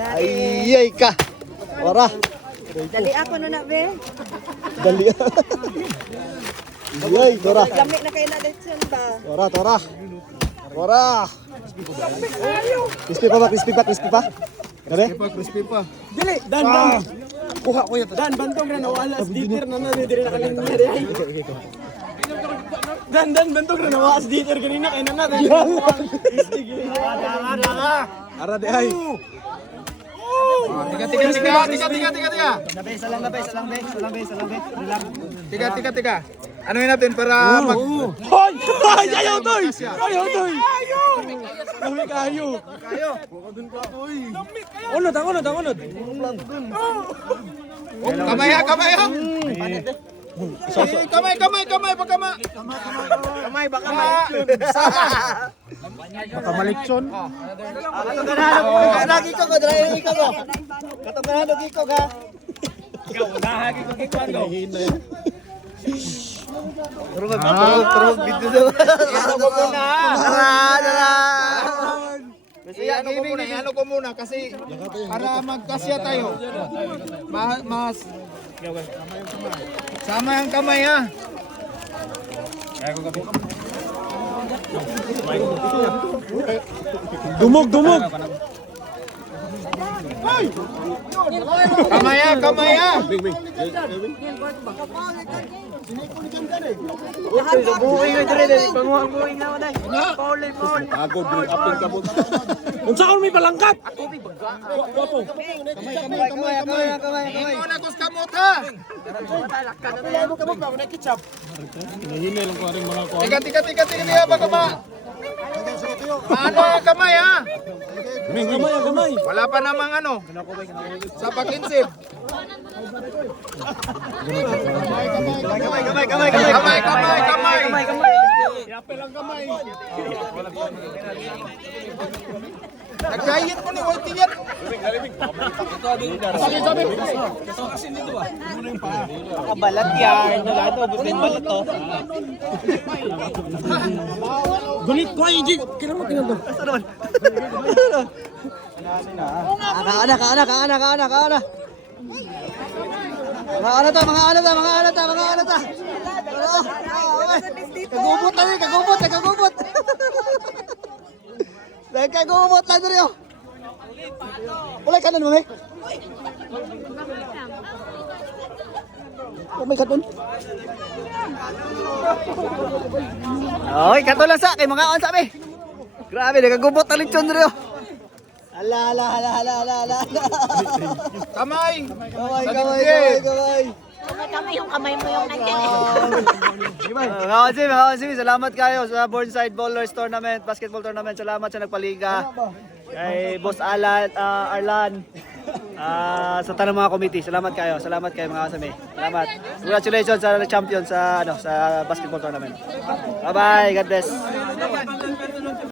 Ay ka. Ora. Dali ako no na be. Dali. Ay, tora. Gamit na kay na lesson ba? Tora, tora. Ora. Crispy pa ba? Crispy pa? Crispy pa? Grabe? Crispy pa. Dili, Dan. Kuha ko yan. Dan, bantong na nawala sa diter na dire nakalinya rin. Dan, bantong na nawala sa diter kanina kay na natin. Ara de ay. Tiga. Tiga. Ano yun natin para mag... Hoy! Ayaw toy! Ayaw toy! Dami kayo. Unod. Kamay ha! Kamay, pagkama! Kamay, baka baka malikson. Lagi ko drai ikaw ko. Katong ikaw ka. Ikaw, nahagi ko kiko. Terus gitu daw. Ano ko muna kasi para magkasya tayo. Mas sama yung kamay ha. Dumog. Kamay ha. Buhay ko dire dali panguhang buhay na wala. Paul. Agod bring upin ka mo. Unsa kon may palangkat? Kamay. Ikaw na kus kamot ha. Tiga niya ba kama? Ano ang kamay ha? Kamay. Wala pa namang ano. Sa pakinsip. Kamay. Nagkayit mo ni Walti yan. Kabalat yan. Wala to, busin balat to. Gunit ko ay kinamo kinamo. Kaana. Mga ana ta. Kagubot. Kagubot lang diri oh. Ulay kanan mo, Oh my God, dun. Oy, kato lang sa kay mga on sabi. Grabe, nagagubot na lechon diri oh. Ala. Kamay. Kamay. Kamay yung kamay mo yung nandiyan. Mga Kansimi, salamat kayo sa Burnside Bowlers Tournament, Basketball Tournament. Salamat sa nagpaliga. Kay Boss Arlan. Sa tanang mga committee. Salamat kayo mga Kansimi. Salamat. Congratulations sa champion sa sa basketball tournament. Bye-bye. God bless.